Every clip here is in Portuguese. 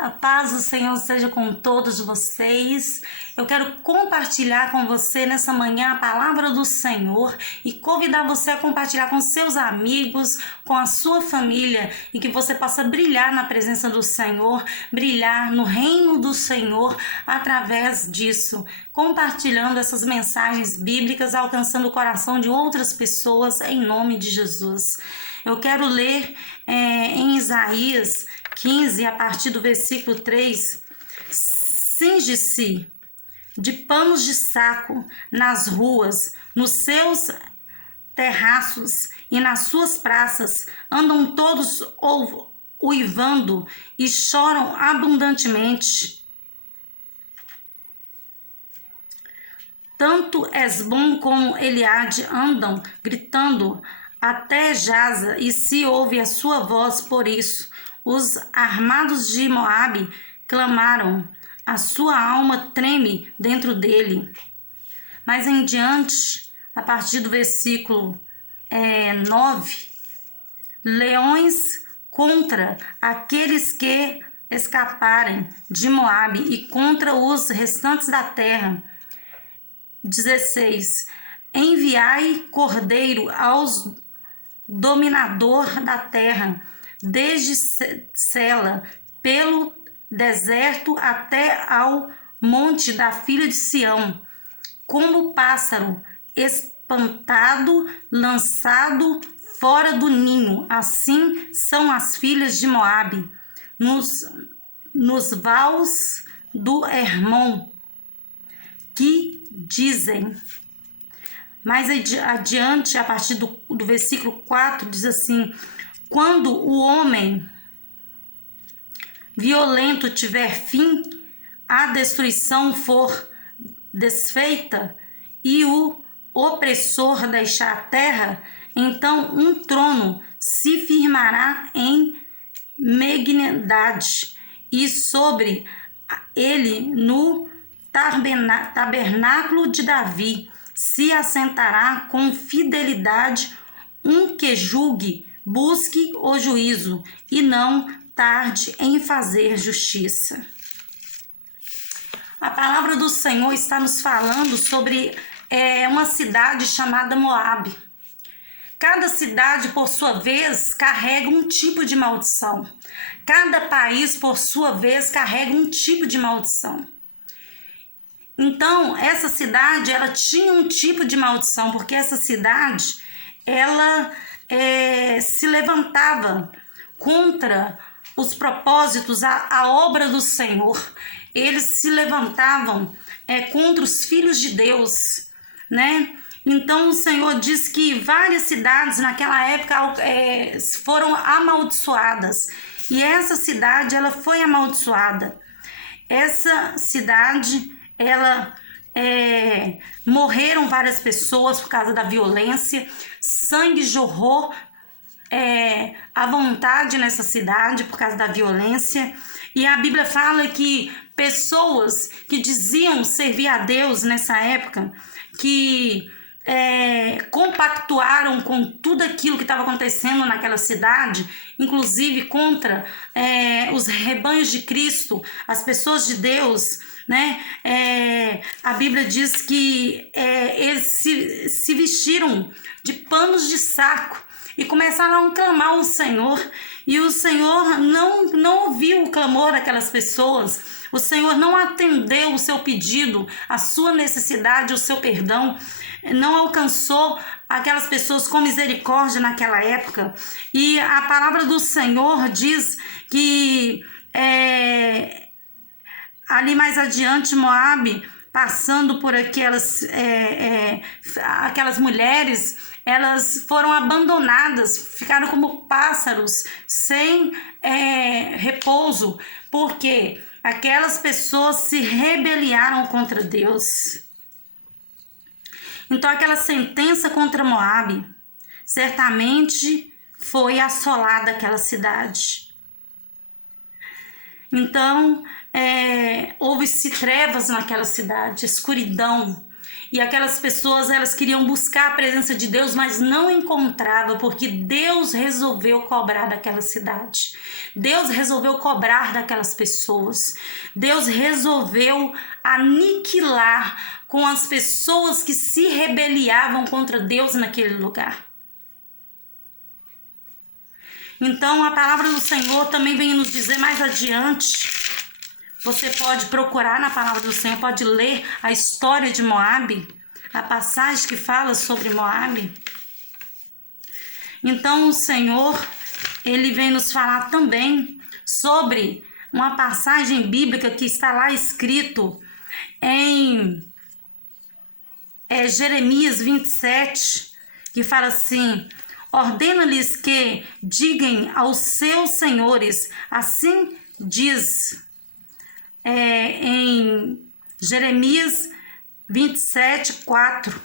A paz do Senhor seja com todos vocês. Eu quero compartilhar com você nessa manhã a palavra do Senhor e convidar você a compartilhar com seus amigos, com a sua família e que você possa brilhar na presença do Senhor, brilhar no reino do Senhor através disso, compartilhando essas mensagens bíblicas, alcançando o coração de outras pessoas em nome de Jesus. Eu quero ler em Isaías 15, a partir do versículo 3, cinge-se de panos de saco nas ruas, nos seus terraços e nas suas praças, andam todos uivando e choram abundantemente. Tanto Hesbom como Eleade andam gritando até Jaza, e se ouve a sua voz por isso. Os armados de Moabe clamaram, a sua alma treme dentro dele. Mais em diante, a partir do versículo 9, leões contra aqueles que escaparem de Moabe e contra os restantes da terra. 16, enviai cordeiro aos dominador da terra, desde Sela, pelo deserto até ao monte da filha de Sião, como pássaro espantado, lançado fora do ninho, assim são as filhas de Moabe, nos vales do Hermon, que dizem. Mais adiante, a partir do versículo 4, diz assim: quando o homem violento tiver fim, a destruição for desfeita e o opressor deixar a terra, então um trono se firmará em benignidade e sobre ele no tabernáculo de Davi se assentará com fidelidade um que julgue, busque o juízo e não tarde em fazer justiça. A palavra do Senhor está nos falando sobre uma cidade chamada Moabe. Cada cidade, por sua vez, carrega um tipo de maldição. Cada país, por sua vez, carrega um tipo de maldição. Então, essa cidade, ela tinha um tipo de maldição, porque essa cidade, ela se levantava contra os propósitos, a obra do Senhor. Eles se levantavam contra os filhos de Deus, né? Então o Senhor diz que várias cidades naquela época foram amaldiçoadas. E essa cidade, ela foi amaldiçoada. Essa cidade, morreram várias pessoas por causa da violência, sangue jorrou à vontade nessa cidade por causa da violência, e a Bíblia fala que pessoas que diziam servir a Deus nessa época, que compactuaram com tudo aquilo que estava acontecendo naquela cidade, inclusive contra os rebanhos de Cristo, as pessoas de Deus, né? A Bíblia diz que eles se vestiram de panos de saco e começaram a clamar ao Senhor, e o Senhor não ouviu o clamor daquelas pessoas. O Senhor não atendeu o seu pedido, a sua necessidade, o seu perdão, não alcançou aquelas pessoas com misericórdia naquela época. E a palavra do Senhor diz que ali mais adiante, Moabe, passando por aquelas mulheres, elas foram abandonadas, ficaram como pássaros sem repouso, porque aquelas pessoas se rebelaram contra Deus. Então aquela sentença contra Moabe certamente foi assolada aquela cidade. Então houve-se trevas naquela cidade, escuridão. E aquelas pessoas, elas queriam buscar a presença de Deus, mas não encontravam, porque Deus resolveu cobrar daquela cidade. Deus resolveu cobrar daquelas pessoas. Deus resolveu aniquilar com as pessoas que se rebeliavam contra Deus naquele lugar. Então, a palavra do Senhor também vem nos dizer mais adiante. Você pode procurar na palavra do Senhor, pode ler a história de Moabe, a passagem que fala sobre Moabe. Então, o Senhor, ele vem nos falar também sobre uma passagem bíblica que está lá escrito em Jeremias 27, que fala assim: ordena-lhes que digam aos seus senhores, assim diz em Jeremias 27, 4.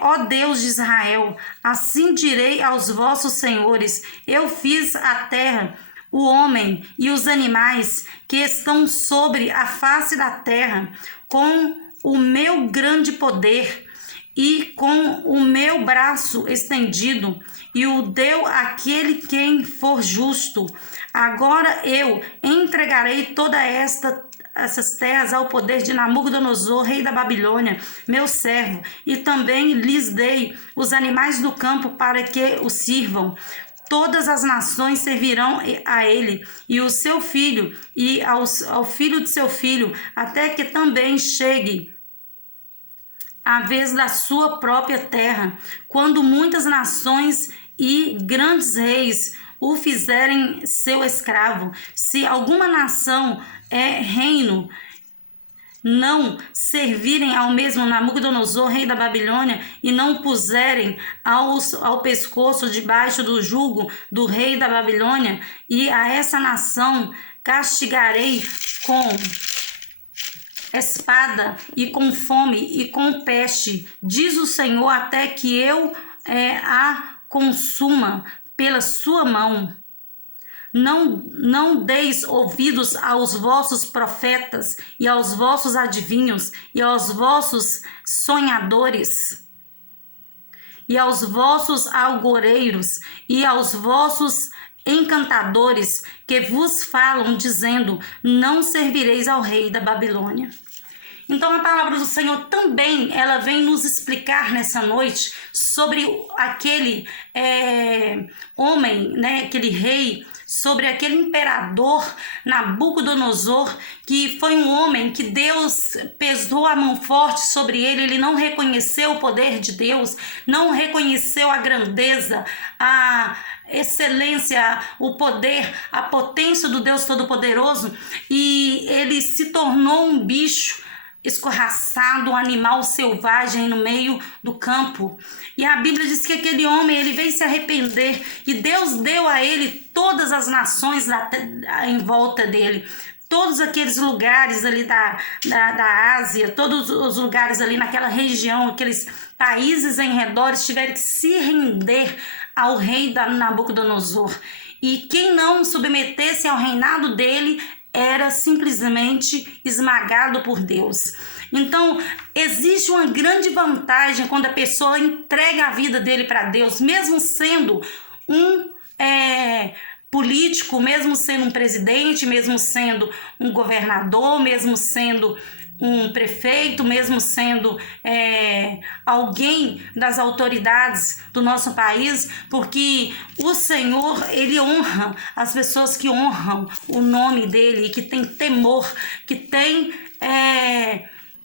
Ó Deus de Israel, assim direi aos vossos senhores: eu fiz a terra, o homem e os animais que estão sobre a face da terra, com o meu grande poder e com o meu braço estendido, e o deu àquele quem for justo. Agora eu entregarei toda essas terras ao poder de Nabucodonosor, rei da Babilônia, meu servo, e também lhes dei os animais do campo para que o sirvam. Todas as nações servirão a ele e o seu filho e ao filho de seu filho, até que também chegue a vez da sua própria terra, quando muitas nações e grandes reis o fizerem seu escravo. Se alguma nação reino não servirem ao mesmo Nabucodonosor, rei da Babilônia, e não puserem ao pescoço debaixo do jugo do rei da Babilônia, e a essa nação castigarei com espada e com fome e com peste, diz o Senhor, até que eu a consuma pela sua mão. Não deis ouvidos aos vossos profetas e aos vossos adivinhos e aos vossos sonhadores e aos vossos algoreiros e aos vossos encantadores que vos falam dizendo: não servireis ao rei da Babilônia. Então a palavra do Senhor também, ela vem nos explicar nessa noite sobre aquele homem, né, aquele rei, sobre aquele imperador Nabucodonosor, que foi um homem que Deus pesou a mão forte sobre ele. Ele não reconheceu o poder de Deus, não reconheceu a grandeza, a excelência, o poder, a potência do Deus Todo-Poderoso, e ele se tornou um bicho escorraçado, um animal selvagem no meio do campo. E a Bíblia diz que aquele homem, ele veio se arrepender, e Deus deu a ele todas as nações em volta dele, todos aqueles lugares ali da Ásia, todos os lugares ali naquela região, aqueles países em redor tiveram que se render ao rei da Nabucodonosor. E quem não submetesse ao reinado dele era simplesmente esmagado por Deus. Então, existe uma grande vantagem quando a pessoa entrega a vida dele para Deus, mesmo sendo um político, mesmo sendo um presidente, mesmo sendo um governador, mesmo sendo um prefeito, mesmo sendo alguém das autoridades do nosso país, porque o Senhor, ele honra as pessoas que honram o nome dele, que tem temor, que tem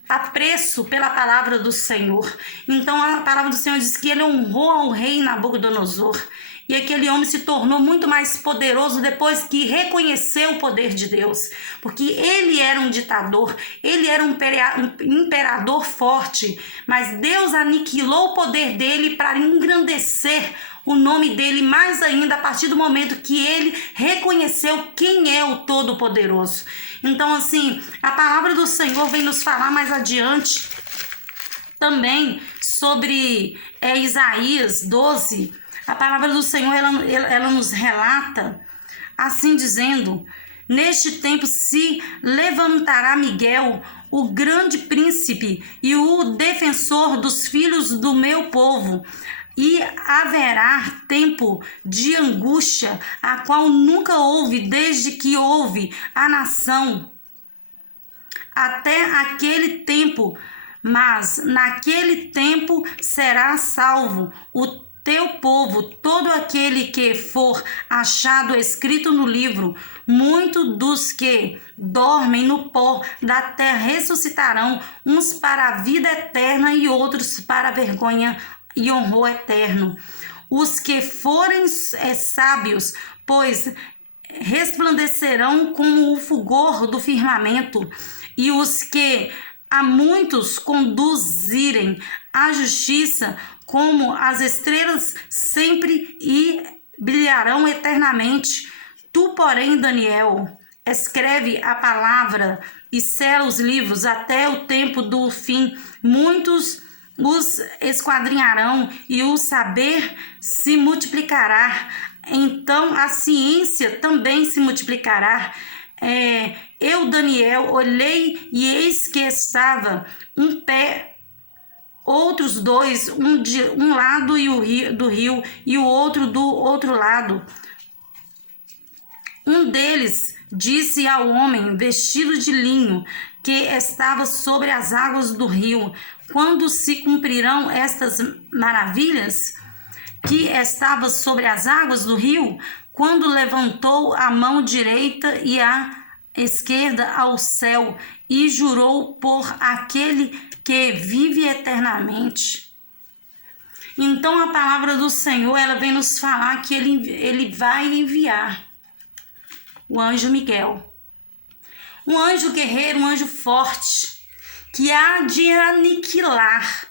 apreço pela palavra do Senhor. Então a palavra do Senhor diz que ele honrou ao rei Nabucodonosor. E aquele homem se tornou muito mais poderoso depois que reconheceu o poder de Deus. Porque ele era um ditador, ele era um imperador forte, mas Deus aniquilou o poder dele para engrandecer o nome dele mais ainda a partir do momento que ele reconheceu quem é o Todo-Poderoso. Então, assim, a palavra do Senhor vem nos falar mais adiante também sobre Isaías 12. A palavra do Senhor, ela nos relata assim dizendo: Neste tempo se levantará Miguel, o grande príncipe e o defensor dos filhos do meu povo, e haverá tempo de angústia, a qual nunca houve desde que houve a nação, até aquele tempo, mas naquele tempo será salvo o teu povo, todo aquele que for achado escrito no livro. Muitos dos que dormem no pó da terra ressuscitarão, uns para a vida eterna e outros para a vergonha e honor eterno. Os que forem sábios, pois resplandecerão como o fulgor do firmamento, e os que a muitos conduzirem à justiça, como as estrelas sempre e brilharão eternamente. Tu, porém, Daniel, escreve a palavra e sela os livros até o tempo do fim. Muitos os esquadrinharão e o saber se multiplicará. Então a ciência também se multiplicará. Eu, Daniel, olhei e eis que estava um pé, outros dois, um de um lado do rio e o outro do outro lado. Um deles disse ao homem vestido de linho que estava sobre as águas do rio: quando se cumprirão estas maravilhas? Que estava sobre as águas do rio? Quando levantou a mão direita e a esquerda ao céu e jurou por aquele que vive eternamente. Então a palavra do Senhor, ela vem nos falar que ele vai enviar o anjo Miguel, um anjo guerreiro, um anjo forte, que há de aniquilar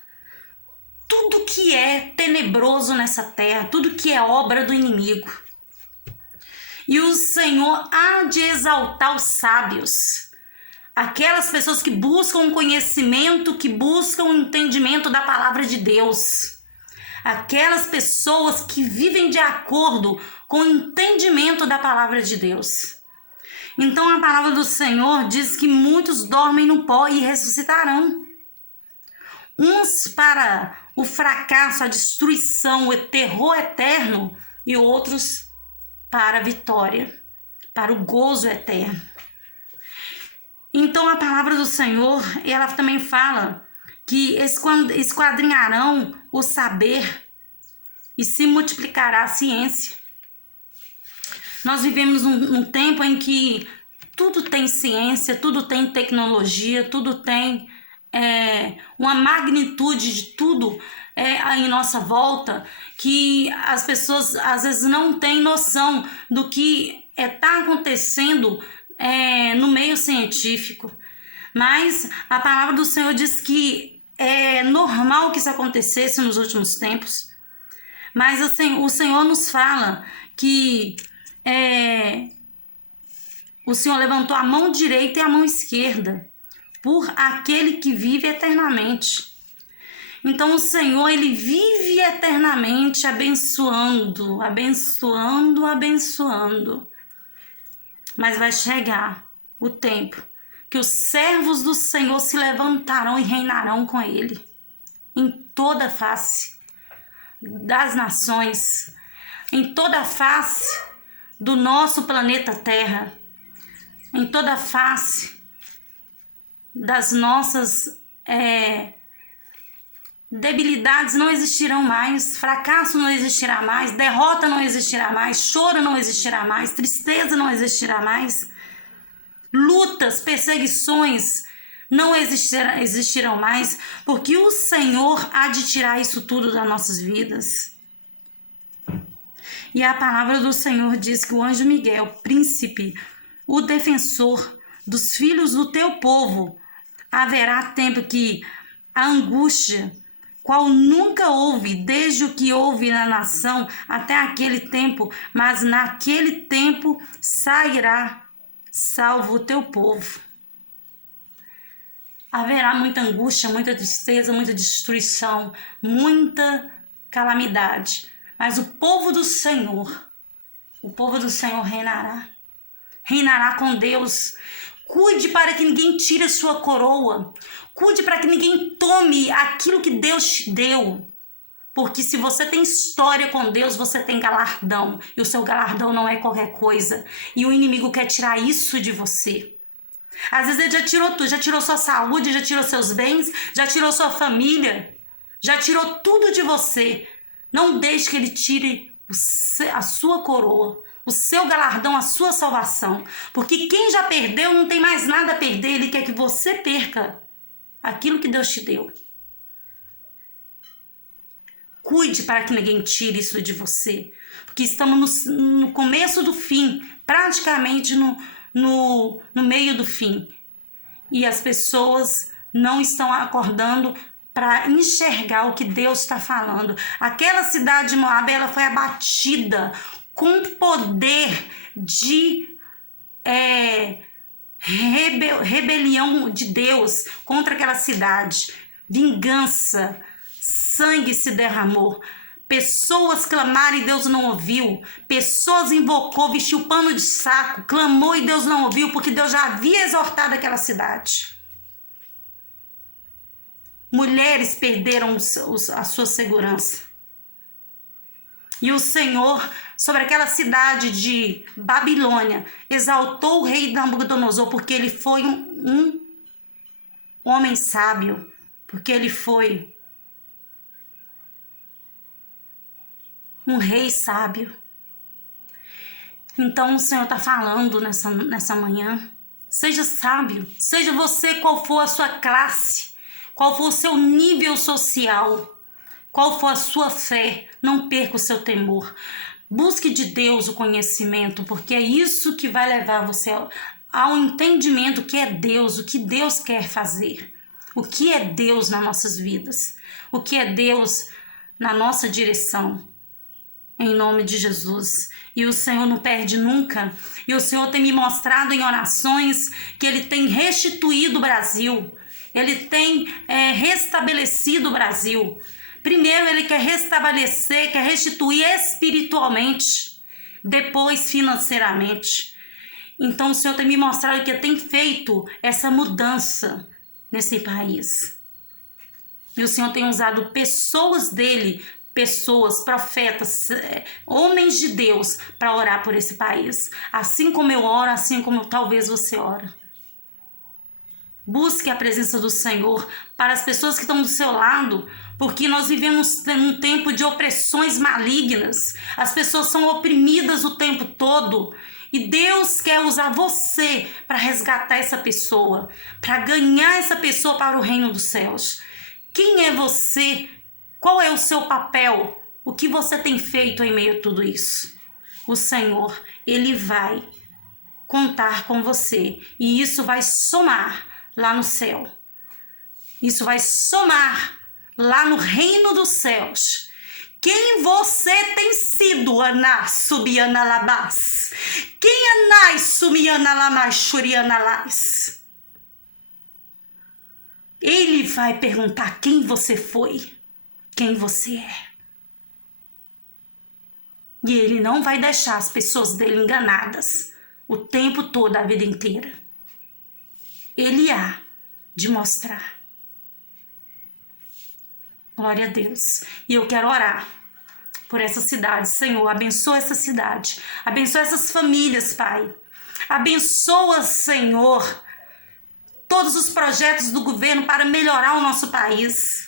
tudo que é tenebroso nessa terra, tudo que é obra do inimigo. E o Senhor há de exaltar os sábios, aquelas pessoas que buscam conhecimento, que buscam o entendimento da palavra de Deus, aquelas pessoas que vivem de acordo com o entendimento da palavra de Deus. Então a palavra do Senhor diz que muitos dormem no pó e ressuscitarão. Uns para o fracasso, a destruição, o terror eterno, e outros para a vitória, para o gozo eterno. Então a palavra do Senhor, ela também fala que esquadrinharão o saber e se multiplicará a ciência. Nós vivemos num tempo em que tudo tem ciência, tudo tem tecnologia, tudo tem uma magnitude de tudo em nossa volta, que as pessoas às vezes não têm noção do que está acontecendo no meio científico. Mas a palavra do Senhor diz que é normal que isso acontecesse nos últimos tempos. Mas assim, o Senhor nos fala que o Senhor levantou a mão direita e a mão esquerda por aquele que vive eternamente. Então o Senhor, ele vive eternamente abençoando, abençoando, abençoando. Mas vai chegar o tempo que os servos do Senhor se levantarão e reinarão com ele em toda a face das nações, em toda a face do nosso planeta Terra, em toda a face das nossas debilidades não existirão mais, fracasso não existirá mais, derrota não existirá mais, choro não existirá mais, tristeza não existirá mais, lutas, perseguições não existirão mais, porque o Senhor há de tirar isso tudo das nossas vidas. E a palavra do Senhor diz que o anjo Miguel, príncipe, o defensor dos filhos do teu povo, haverá tempo que a angústia, qual nunca houve desde o que houve na nação até aquele tempo, mas naquele tempo sairá salvo o teu povo. Haverá muita angústia, muita tristeza, muita destruição, muita calamidade. Mas o povo do Senhor reinará. reinará com Deus. Cuide para que ninguém tire a sua coroa. Cuide para que ninguém tome aquilo que Deus te deu. Porque se você tem história com Deus, você tem galardão. E o seu galardão não é qualquer coisa. E o inimigo quer tirar isso de você. Às vezes ele já tirou tudo. Já tirou sua saúde, já tirou seus bens, já tirou sua família. Já tirou tudo de você. Não deixe que ele tire a sua coroa, o seu galardão, a sua salvação. Porque quem já perdeu não tem mais nada a perder. Ele quer que você perca aquilo que Deus te deu. Cuide para que ninguém tire isso de você. Porque estamos no começo do fim, praticamente no meio do fim. E as pessoas não estão acordando para enxergar o que Deus está falando. Aquela cidade de Moab, ela foi abatida com poder de rebelião de Deus contra aquela cidade. Vingança, sangue se derramou. Pessoas clamaram e Deus não ouviu. Pessoas invocou, vestiu pano de saco, clamou e Deus não ouviu, porque Deus já havia exortado aquela cidade. Mulheres perderam a sua segurança. E o Senhor, sobre aquela cidade de Babilônia, exaltou o rei Nabucodonosor, porque ele foi um homem sábio, porque ele foi um rei sábio. Então o Senhor está falando nessa manhã. Seja sábio, seja você qual for a sua classe, qual for o seu nível social, qual for a sua fé, não perca o seu temor. Busque de Deus o conhecimento, porque é isso que vai levar você ao entendimento que é Deus, o que Deus quer fazer. O que é Deus nas nossas vidas, o que é Deus na nossa direção. Em nome de Jesus. E o Senhor não perde nunca. E o Senhor tem me mostrado em orações que Ele tem restituído o Brasil. Ele tem restabelecido o Brasil. Primeiro Ele quer restabelecer, quer restituir espiritualmente. Depois financeiramente. Então o Senhor tem me mostrado que tem feito essa mudança nesse país. E o Senhor tem usado pessoas dele, pessoas, profetas, homens de Deus para orar por esse país. Assim como eu oro, assim como talvez você ora. Busque a presença do Senhor para as pessoas que estão do seu lado, porque nós vivemos num tempo de opressões malignas. As pessoas são oprimidas o tempo todo. E Deus quer usar você para resgatar essa pessoa, para ganhar essa pessoa para o reino dos céus. Quem é você? Qual é o seu papel? O que você tem feito em meio a tudo isso? O Senhor, Ele vai contar com você. E isso vai somar lá no céu. Isso vai somar lá no reino dos céus. Quem você tem sido, Anás, Subiana Labás? Quem Anás, Subiana Lamás, Shuriana Lás? Ele vai perguntar quem você foi. Quem você é. E Ele não vai deixar as pessoas dele enganadas o tempo todo, a vida inteira. Ele há de mostrar. Glória a Deus. E eu quero orar por essa cidade. Senhor, abençoa essa cidade. Abençoa essas famílias, Pai. Abençoa, Senhor, todos os projetos do governo para melhorar o nosso país.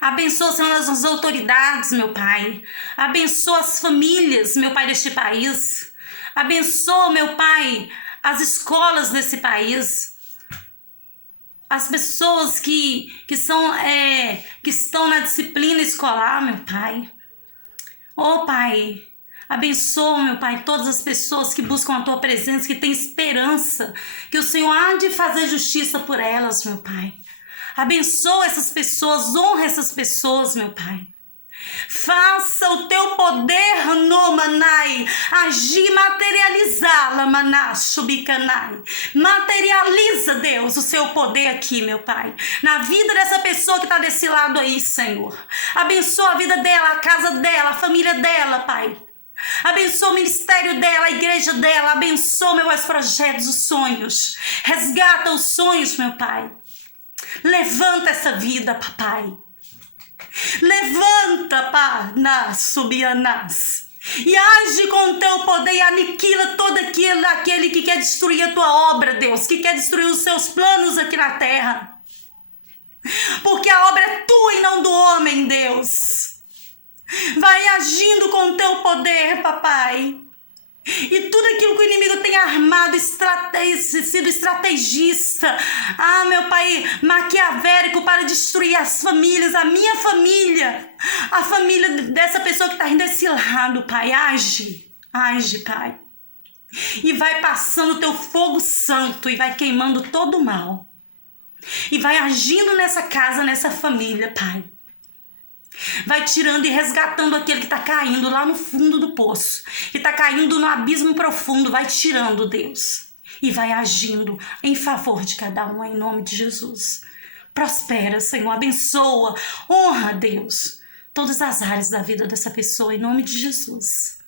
Abençoa, Senhor, as autoridades, meu Pai. Abençoa as famílias, meu Pai, deste país. Abençoa, meu Pai, as escolas desse país. As pessoas que estão na disciplina escolar, meu Pai. Oh, Pai, abençoa, meu Pai, todas as pessoas que buscam a Tua presença, que têm esperança, que o Senhor há de fazer justiça por elas, meu Pai. Abençoa essas pessoas, honra essas pessoas, meu Pai. Faça o Teu poder no Manai agir, materializá-la, Maná, Shubikanai. Materializa, Deus, o Seu poder aqui, meu Pai, na vida dessa pessoa que está desse lado aí, Senhor. Abençoa a vida dela, a casa dela, a família dela, Pai. Abençoa o ministério dela, a igreja dela. Abençoa, meu Pai, os projetos, os sonhos. Resgata os sonhos, meu Pai. Levanta essa vida, papai. Levanta, pá, nas, subianás. E age com o teu poder e aniquila todo aquele que quer destruir a tua obra, Deus. Que quer destruir os seus planos aqui na terra. Porque a obra é tua e não do homem, Deus. Vai agindo com o teu poder, papai. E tudo aquilo que o inimigo tem armado, sido estrategista, meu Pai, maquiavélico para destruir as famílias, a minha família, a família dessa pessoa que está indo desse lado, Pai. Age, Pai. E vai passando o teu fogo santo e vai queimando todo o mal. E vai agindo nessa casa, nessa família, Pai. Vai tirando e resgatando aquele que está caindo lá no fundo do poço, que está caindo no abismo profundo. Vai tirando, Deus, e vai agindo em favor de cada um, em nome de Jesus. Prospera, Senhor, abençoa, honra, Deus, todas as áreas da vida dessa pessoa, em nome de Jesus.